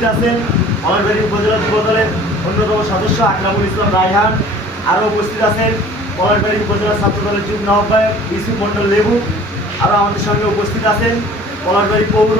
উপস্থিত আছেন কলারবাড়ি উপজেলা যুব দলের অন্যতম সদস্য আকরামুল ইসলাম রায়হান। আরও উপস্থিত আছেন কলারবাড়ি উপজেলা ছাত্র দলের যুগ্ম আহ্বায়ক ইসু মণ্ডল লেবু। আরও আমাদের সঙ্গে উপস্থিত আছেন কলারবাড়ি পৌর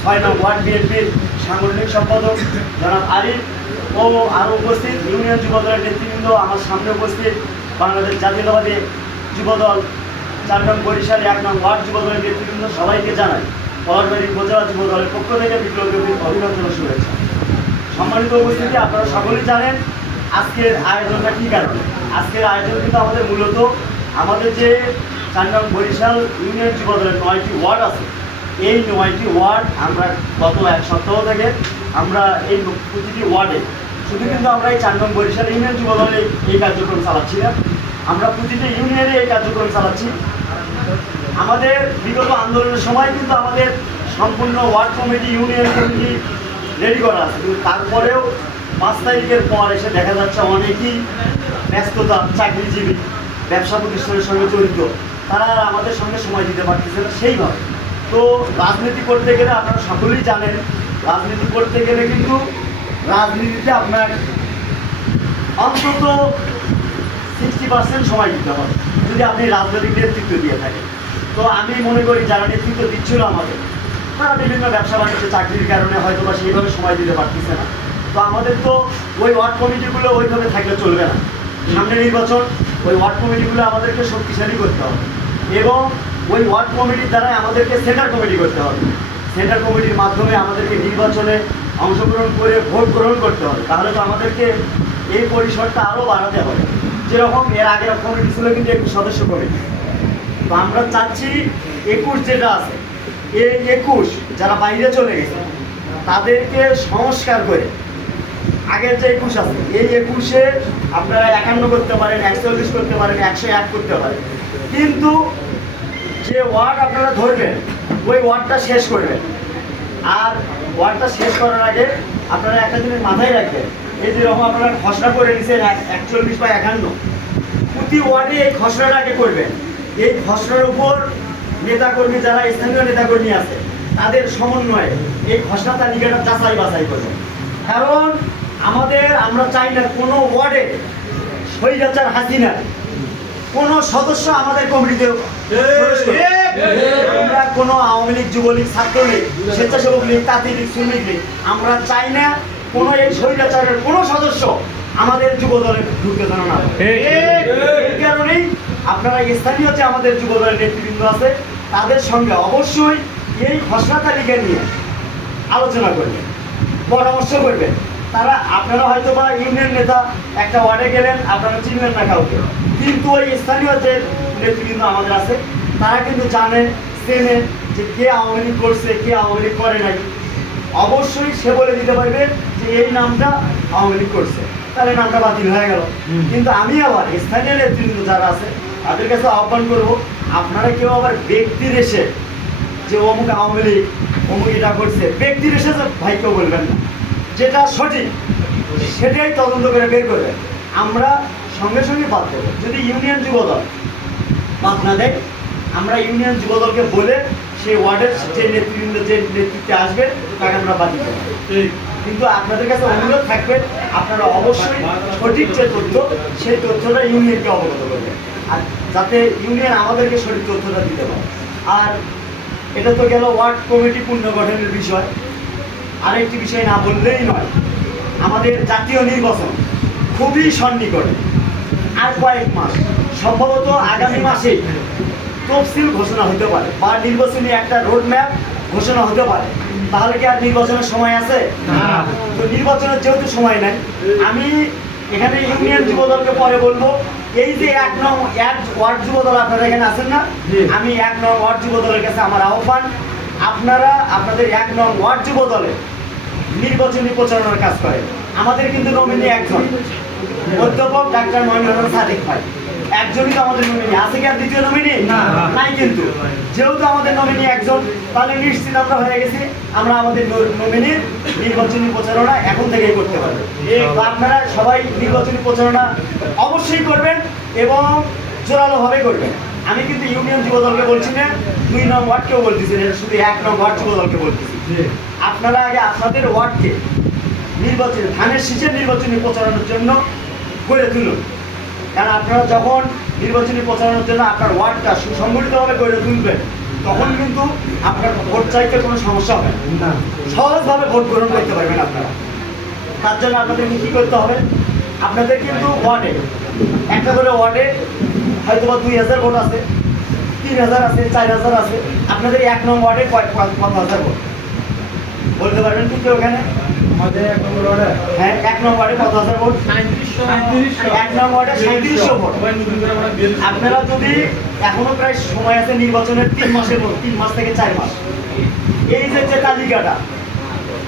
ছয় নং ওয়ার্ড বিএনপির সাংগঠনিক সম্পাদক জনাব আরিফ ও আরও উপস্থিত ইউনিয়ন যুব দলের নেতৃবৃন্দ আমার সামনে উপস্থিত বাংলাদেশ জাতীয়তাবাদী যুবদল চার নং বরিশাল এক নং ওয়ার্ড যুব দলের নেতৃবৃন্দ সবাইকে জানাই। কলারবাড়ি উপজেলা যুব দলের পক্ষ থেকে বিপ্লবী অভিনন্দন শুভেচ্ছা। সম্মানিত উপস্থিতি, আপনারা সকলেই জানেন আজকের আয়োজনটা কী কারণে? আজকের আয়োজন কিন্তু আমাদের মূলত আমাদের যে চার বরিশাল ইউনিয়ন যুব দলের নয়টি ওয়ার্ড আছে। এই নয়টি ওয়ার্ড আমরা গত এক সপ্তাহ থেকে আমরা এই প্রতিটি ওয়ার্ডে, শুধু কিন্তু আমরা এই চার বরিশাল ইউনিয়ন যুব দলে এই কার্যক্রম চালাচ্ছি না, আমরা প্রতিটি ইউনিয়নে এই কার্যক্রম চালাচ্ছি। আমাদের বিগত আন্দোলনের সময় কিন্তু আমাদের সম্পূর্ণ ward committee, union committee ready করা আছে। কিন্তু তারপরেও পাঁচ তারিখের পর এসে দেখা যাচ্ছে অনেকেই ব্যস্ততা, চাকরিজীবী, ব্যবসা প্রতিষ্ঠানের সঙ্গে জড়িত। তারা আমাদের সঙ্গে সময় দিতে পারতেছে না সেইভাবে। তো রাজনীতি করতে গেলে আপনারা সকলেই জানেন, রাজনীতি করতে গেলে কিন্তু রাজনীতিতে আপনার অন্তত সিক্সটি পার্সেন্ট সময় দিতে হবে। যদি আপনি রাজনৈতিক নেতৃত্ব দিয়ে থাকেন। তো আমি মনে করি যারা নেতৃত্ব দিচ্ছিল আমাদের তারা বিভিন্ন ব্যবসা বাণিজ্য চাকরির কারণে হয়তো বা সেইভাবে সময় দিতে পারতেছে না। তো আমাদের তো ওই ওয়ার্ড কমিটিগুলো ওইভাবে থাকলে চলবে না। সামনে নির্বাচন, ওই ওয়ার্ড কমিটিগুলো আমাদেরকে শক্তিশালী করতে হবে। এবং ওই ওয়ার্ড কমিটির দ্বারাই আমাদেরকে সেন্টার কমিটি করতে হবে। সেন্টার কমিটির মাধ্যমে আমাদেরকে নির্বাচনে অংশগ্রহণ করে ভোট গ্রহণ করতে হবে। তাহলে তো আমাদেরকে এই পরিসরটা আরও বাড়াতে হবে। যেরকম এর আগের কমিটি ছিল কিন্তু একুশ সদস্য কমিটি। তো আমরা চাচ্ছি একুশ যেটা আছে, এই একুশ যারা বাইরে চলে গেছে, তাদেরকে সংস্কার করে, আগের যে একুশ আছে, এই একুশে আপনারা একান্ন করতে পারেন, একচল্লিশ করতে পারেন, একশো এক করতে পারেন। কিন্তু যে ওয়ার্ড আপনারা ধরবেন, ওই ওয়ার্ডটা শেষ করবেন। আর ওয়ার্ডটা শেষ করার আগে আপনারা একটা জিনিস মাথায় রাখবেন, এই যেরকম আপনারা খসড়া করে এক- একচল্লিশ বা একান্ন, প্রতি ওয়ার্ডে এই খসড়াটাকে করবেন। এই খসড়ার উপর নেতাকর্মী যারা স্থানীয় নেতাকর্মী আছে তাদের সমন্বয়ে এই খসড়া তালিকাটা যাচাই বাছাই করবেন কারণ আমাদের আমরা চাই না কোনো ওয়ার্ডে স্বৈরাচার হাসিনা কোনো সদস্য আমাদের কমিটিতে আমরা কোনো আওয়ামী লীগ যুবলীগ ছাত্রলীগ স্বেচ্ছাসেবক লীগ তাঁতি লীগ শ্রমিক লীগ আমরা চাই না কোনো এই স্বৈরাচারের কোনো সদস্য আমাদের যুব দলে ঢুকতে দেন না এই কারণেই আপনারা স্থানীয় যে আমাদের যুব দলের নেতৃবৃন্দ আছে তাদের সঙ্গে অবশ্যই এই খসড়া তালিকা নিয়ে আলোচনা করবেন পরামর্শ করবেন। তারা আপনারা হয়তো বা ইউনিয়ন নেতা একটা ওয়ার্ডে গেলেন আপনারা চিনবেন না কাউকে। কিন্তু ওই স্থানীয় যে নেতৃবৃন্দ আমাদের আছে তারা কিন্তু জানে চেনে যে কে আওয়ামী লীগ করছে কে আওয়ামী লীগ করে নাই। অবশ্যই সে বলে দিতে পারবে যে এই নামটা আওয়ামী লীগ করছে। তাহলে নামটা বাতিল হয়ে গেল। কিন্তু আমি আবার স্থানীয় নেতৃবৃন্দ যারা আছে তাদের কাছে আহ্বান করব, আপনারা কেউ আবার ব্যক্তির এসে, যে অমুক আওয়ামী লীগ, অমুক এটা করছে, ব্যক্তির এসে ভাই কেউ বলবেন না। যেটা সঠিক, সেটাই তদন্ত করে বের করবেন। আমরা সঙ্গে সঙ্গে বাদ দেবো। যদি ইউনিয়ন যুবদল বাদ না দেয়, আমরা ইউনিয়ন যুবদলকে বলে সেই ওয়ার্ডের যে নেতৃবৃন্দ, যে নেতৃত্বে আসবে, তাকে আমরা বাতিল দেবো কিন্তু আপনাদের কাছে অনুরোধ থাকবে, আপনারা অবশ্যই সঠিক যে তথ্য, সেই তথ্যটা ইউনিয়নকে অবগত করবেন। আর যাতে ইউনিয়ন আমাদেরকে সঠিক তথ্যটা দিতে পারে। আর এটা তো গেল ওয়ার্ড কমিটি পুনর্গঠনের বিষয়। আরেকটি বিষয় না বললেই নয় আমাদের জাতীয় নির্বাচন খুবই সন্নিকটে। আর কয়েক মাস সম্ভবত আগামী মাসে তফসিল ঘোষণা হতে পারে বা নির্বাচনী একটা রোড ম্যাপ ঘোষণা হতে পারে। তাহলে কি আর নির্বাচনের সময় আছে? তো নির্বাচনের যেহেতু সময় নেই আমি এখানে ইউনিয়ন যুবদলকে পরে বলব। এই যে এক নং এক ওয়ার্ড যুবদল আপনারা এখানে আছেন না। আমি এক নং ওয়ার্ড যুবদলের কাছে আমার আহ্বান আপনারা আপনাদের এক নং ওয়ার্ড যুবদলে নির্বাচনী প্রচারণার কাজ করেন। আমাদের কিন্তু নমিনি একজন। অধ্যাপক ডাক্তার মহেন্দ্র হাসান সাদিক ভাই। একজনই তো আমাদের নমিনি আছে কি আর দ্বিতীয় নমিনি। নাই কিন্তু। যেহেতু আমাদের নমিনি একজন তাহলে নিশ্চিত আমরা হয়ে গেছি আমরা আমাদের নমিনির নির্বাচনী প্রচারণা এখন থেকেই করতে পারব। আপনারা সবাই নির্বাচনী প্রচারণা অবশ্যই করবেন এবং জোরালোভাবে করবেন। আমি কিন্তু ইউনিয়ন যুবদলকে বলছি না দুই নং ওয়ার্ডকেও বলতেছি না, শুধু এক নং ওয়ার্ড যুবদলকে বলতেছি। আপনারা আগে আপনাদের ওয়ার্ডকে নির্বাচনী ধানের শীষের নির্বাচনী প্রচারণের জন্য গড়ে তুলুন। কারণ আপনারা যখন নির্বাচনী প্রচারণের জন্য আপনার ওয়ার্ডটা সুসংগঠিতভাবে গড়ে তুলবেন তখন কিন্তু আপনার ভোট চাইতে কোনো সমস্যা হবে না। সহজভাবে ভোট গ্রহণ করতে পারবেন আপনারা। তার জন্য আপনাদেরকে কী করতে হবে? আপনাদের কিন্তু ওয়ার্ডে একটা করে ওয়ার্ডে হয়তো বা দুই হাজার ভোট আছে তিন হাজার আছে চার হাজার আছে। আপনাদের এক নম্বর ওয়ার্ডে কয়- কয়- কত হাজার ভোট। বলতে পারবেন কিন্তু ওখানে? আমাদের এক নম্বর হ্যাঁ এক নং ওয়ার্ডে কত হাজার ভোট এক নং ওয়ার্ডে সাঁত্রিশশো ভোট আপনারা যদি এখনও প্রায় সময় আছে নির্বাচনের তিন মাসের মতো তিন মাস থেকে চার মাস এই যে যে তালিকাটা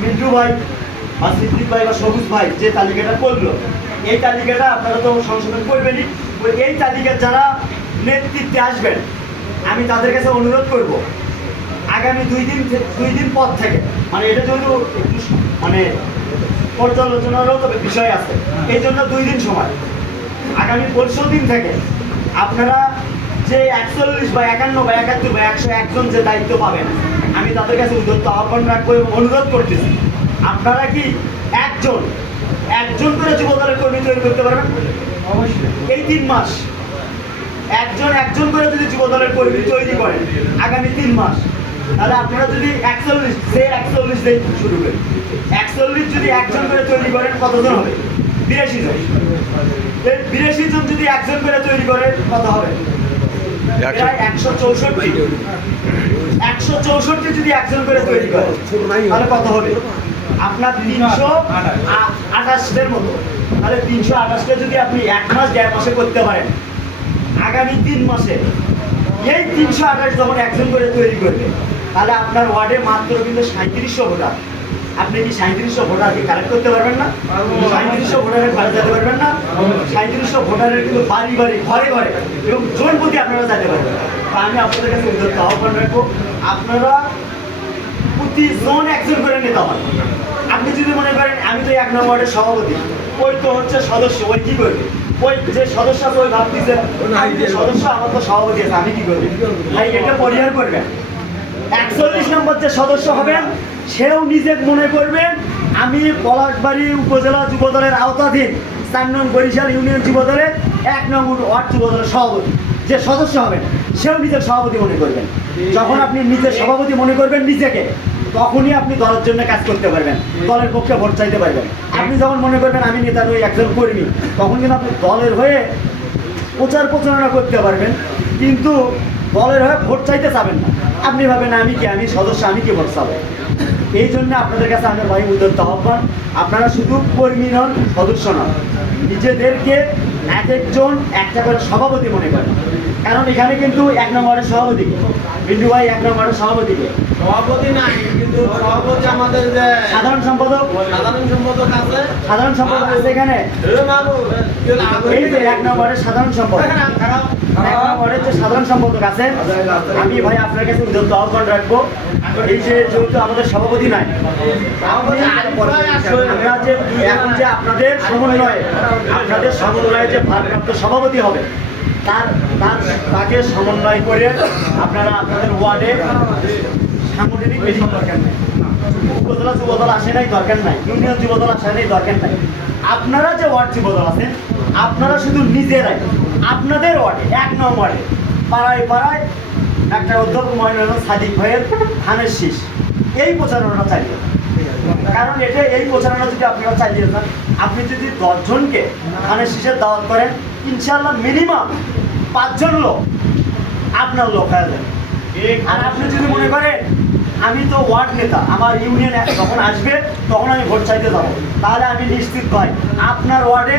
মিন্টু ভাই বা সিদ্দিক ভাই বা সবুজ ভাই যে তালিকাটা করল এই তালিকাটা আপনারা তো সংশোধন করবেনই। ওই এই তালিকার যারা নেতৃত্বে আসবেন আমি তাদের কাছে অনুরোধ করব আগামী দুই দিন দুই দিন পর থেকে মানে এটা যেহেতু মানে পর্যালোচনারও তবে বিষয় আছে। এই জন্য দুই দিন সময়। আগামী পরশু দিন থেকে আপনারা যে একচল্লিশ বা একান্ন বা একাত্তর বা একশো একজন যে দায়িত্ব পাবেন আমি তাদের কাছে উদ্যত্ত আহ্বান রাখব এবং অনুরোধ করতেছি আপনারা কি একজন একজন করে যুবদলের কর্মী তৈরি করতে পারবেন? অবশ্যই। এই তিন মাস। একজন একজন করে যদি যুবদলের কর্মী তৈরি করেন আগামী তিন মাস তাহলে আপনারা যদি একচল্লিশ সে একচল্লিশ দিয়ে শুরু করেন। একচল্লিশ যদি একজন করে তৈরি করেন কতজন হবে? বিরাশি জন। বিরাশি জন যদি একজন করে তৈরি করেন কত হবে? একশো। চৌষট্টি। একশো চৌষট্টি যদি একজন করে তৈরি করে তাহলে কত হবে? আপনার তিনশো আঠাশের মতো। তাহলে তিনশো আঠাশটা যদি আপনি এক মাস দেড় মাসে করতে পারেন আগামী তিন মাসে এই তিনশো আঠাশ যখন একজন করে তৈরি করবে তাহলে আপনার ওয়ার্ডে মাত্র কিন্তু সাঁত্রিশশো ভোটার। আপনি কি সাঁত্রিশশো ভোটার কি কালেক্ট করতে পারবেন না? সাঁত্রিশশো ভোটারের ঘরে যেতে পারবেন না সাঁত্রিশশো ভোটারের কিন্তু বাড়ি বাড়ি ঘরে ঘরে এবং জোন প্রতি আপনারা যেতে পারবেন তা আমি আপনাদের কাছে উদ্যোগ আহ্বান রাখব আপনারা প্রতি জন একজন করে নেতা হন। আপনি যদি মনে করেন আমি তো এক নম্বরের সভাপতি ওই তো হচ্ছে সদস্য ওই কি করবে? ওই যে সদস্য আছে ওই ভাবতেছে আমি যে সদস্য আমার তো সভাপতি আছে আমি কি করব? ভাই এটা পরিহার করবেন। একচল্লিশ নম্বর যে সদস্য হবেন সেও নিজে মনে করবেন আমি পলাশবাড়ি উপজেলা যুবদলের আওতাধীন চার নং বরিশাল ইউনিয়ন যুবদলের এক নম্বর ওয়ার্ড যুবদলের সভাপতি। যে সদস্য হবেন, সেও নিজের সভাপতি মনে করবেন। যখন আপনি নিজের সভাপতি মনে করবেন নিজেকে, তখনই আপনি দলের জন্য কাজ করতে পারবেন, দলের পক্ষে ভোট চাইতে পারবেন। আপনি যখন মনে করবেন আমি নেতা নই, একজন কর্মী, তখন কিন্তু আপনি দলের হয়ে প্রচার প্রচারণা করতে পারবেন, কিন্তু দলের হয়ে ভোট চাইতে চাবেন না। আপনি ভাবেন, আমি কি, আমি সদস্য, আমি কি ভোট চাবো? এই জন্য আপনাদের কাছে আমার ভাই উদ্যোক্ত আহ্বান আপনারা শুধু কর্মী নন সদস্য নন। নিজেদেরকে এক একজন একটা করে সভাপতি মনে করেন। কারণ এখানে কিন্তু এক নম্বরের সভাপতি। বিন্দু ভাই এক নম্বরের সভাপতি সভাপতি নাই কিন্তু সভাপতি আমাদের যে সাধারণ সম্পাদক? সাধারণ সম্পাদক আছে। সাধারণ সম্পাদক আছে এখানে? না এই যে এক নম্বরের সাধারণ সম্পাদক। সাধারণ সম্পাদক আছে আমি ভাই আপনার কাছে উদ্যোক্ত আহ্বান রাখব। এই যে যেহেতু আমাদের সভাপতি নাই আমরা যে এখন যে আপনাদের সমন্বয়ে আপনাদের সমন্বয়ে যে ভারপ্রাপ্ত সভাপতি হবে তার তার তাকে সমন্বয় করে আপনারা আপনাদের ওয়ার্ডে সাংগঠনিক বেশি দরকার নেই। উপজেলা যুবদল আসে নাই দরকার নাই। ইউনিয়ন যুবদল আসে নাই দরকার নাই। আপনারা যে ওয়ার্ড যুবদল আছেন আপনারা শুধু নিজেরাই আপনাদের ওয়ার্ডে এক নং ওয়ার্ডে পাড়ায় পাড়ায় একটা অধ্যক্ষ মহিলা সাদিক ভাইয়ের ধানের শীষ এই প্রচারণাটা চালিয়ে। কারণ এটা এই প্রচারণা যদি আপনারা চালিয়ে যান, আপনি যদি দশজনকে ধানের শীষের দাওয়াত করেন ইনশাল্লাহ মিনিমাম পাঁচজন লোক আপনার লোক হয়ে যাবে আর আপনি যদি মনে করেন আমি তো ওয়ার্ড নেতা আমার ইউনিয়ন যখন আসবে তখন আমি ভোট চাইতে যাব। তাহলে আমি নিশ্চিত ভাই আপনার ওয়ার্ডে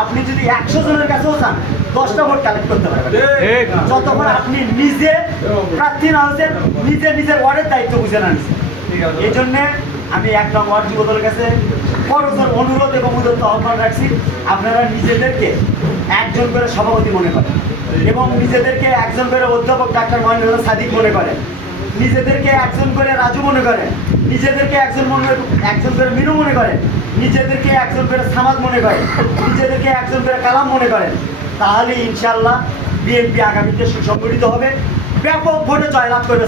আপনি যদি একশো জনের কাছেও যান দশটা ভোট কালেক্ট করতে পারবেন। যতক্ষণ আপনি নিজে প্রার্থী না হচ্ছেন নিজে নিজের ওয়ার্ডের দায়িত্ব বুঝে না। এই জন্যে আমি এক নং ওয়ার্ড যুবদলের কাছে করজোর অনুরোধ এবং উদত্ত আহ্বান রাখছি আপনারা নিজেদেরকে একজন করে সভাপতি মনে করেন। এবং নিজেদেরকে একজন করে অধ্যাপক ডাক্তার মহেন্দ্র সাদিক মনে করেন। নিজেদেরকে একজন করে রাজু মনে করেন নিজেদেরকে একজন মনে একজন করে মিনু মনে করেন নিজেদেরকে একজন করে সামাদ মনে করেন নিজেদেরকে একজন করে কালাম মনে করেন তাহলে ইনশাল্লাহ বিএনপি আগামীতে সুসংগঠিত হবে। ব্যাপক ভোটে জয়লাভ করবে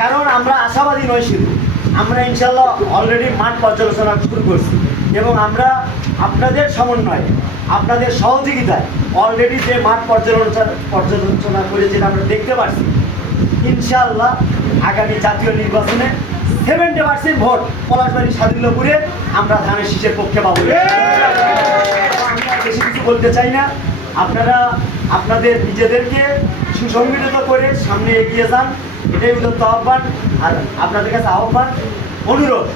কারণ আমরা আশাবাদী নয় শুধু, আমরা ইনশাল্লাহ অলরেডি মাঠ পর্যালোচনা শুরু করছি এবং আমরা আপনাদের সমন্বয়ে, আপনাদের সহযোগিতায় অলরেডি যে মাঠ পর্যালোচনা পর্যালোচনা করে আমরা দেখতে পাচ্ছি ইনশাআল্লাহ আগামী জাতীয় নির্বাচনে সেভেন্টি পার্সেন্ট ভোট পলাশবাড়ি স্বাধীনপুরে আমরা ধানের শীষের পক্ষে পাবো। আমি আর বেশি কিছু বলতে চাই না। আপনারা আপনাদের নিজেদেরকে সুসংগঠিত করে সামনে এগিয়ে যান। এটাই উদত্ত আহ্বান। আর আপনাদের কাছে আহ্বান অনুরোধ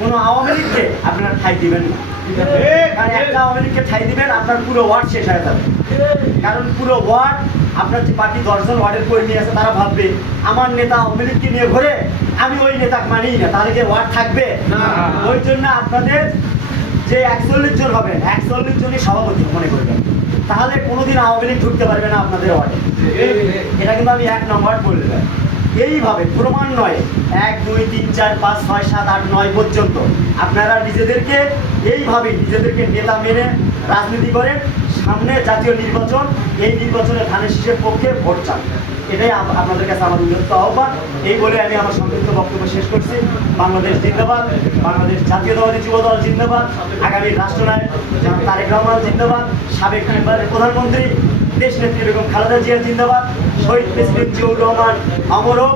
কোনো আওয়ামী লীগকে আপনারা ঠাই দিবেন না। কারণ একটা আওয়ামী লীগকে ঠাই দিবেন আপনার পুরো ওয়ার্ড শেষ হয়ে যাবে। কারণ পুরো ওয়ার্ড আপনার যে পার্টি দশজন ওয়ার্ডের কর্মী আছে তারা ভাববে আমার নেতা আওয়ামী লীগকে নিয়ে ঘুরে আমি ওই নেতা মানিই না তাহলে যে ওয়ার্ড থাকবে? না। ওই জন্য আপনাদের যে একচল্লিশ জন হবেন একচল্লিশ জনই সভাপতি মনে করবেন। তাহলে কোনোদিন আওয়ামী লীগ ঢুকতে পারবে না আপনাদের ওয়ার্ডে। এটা কিন্তু আমি এক নম্বর বললাম। এইভাবে প্রমাণ নয় এক দুই তিন চার পাঁচ ছয় সাত আট নয় পর্যন্ত আপনারা নিজেদেরকে এইভাবে নিজেদেরকে নেতা মেনে রাজনীতি করেন সামনে জাতীয় নির্বাচন, এই নির্বাচনে ধানের শীষের পক্ষে ভোট চান। এটাই আপনাদের কাছে আমার উন্নত আহ্বান। এই বলে আমি আমার সংক্ষিপ্ত বক্তব্য শেষ করছি। বাংলাদেশ জিন্দাবাদ, বাংলাদেশ জাতীয়তাবাদী যুব দল জিন্দাবাদ, আগামী রাষ্ট্রনায়ক তারেক রহমান জিন্দাবাদ, সাবেক প্রধানমন্ত্রী, দেশ নেত্রী বেগম খালেদা জিয়া জিন্দাবাদ, শহীদ প্রেসিডেন্ট জিয়াউর রহমান অমরও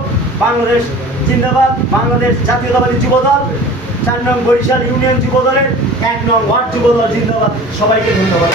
বাংলাদেশ জিন্দাবাদ, বাংলাদেশ জাতীয়তাবাদী যুব দল চার নং বরিশাল ইউনিয়ন যুবদলের এক নং ওয়ার্ড যুবদল জিন্দাবাদ। সবাইকে ধন্যবাদ।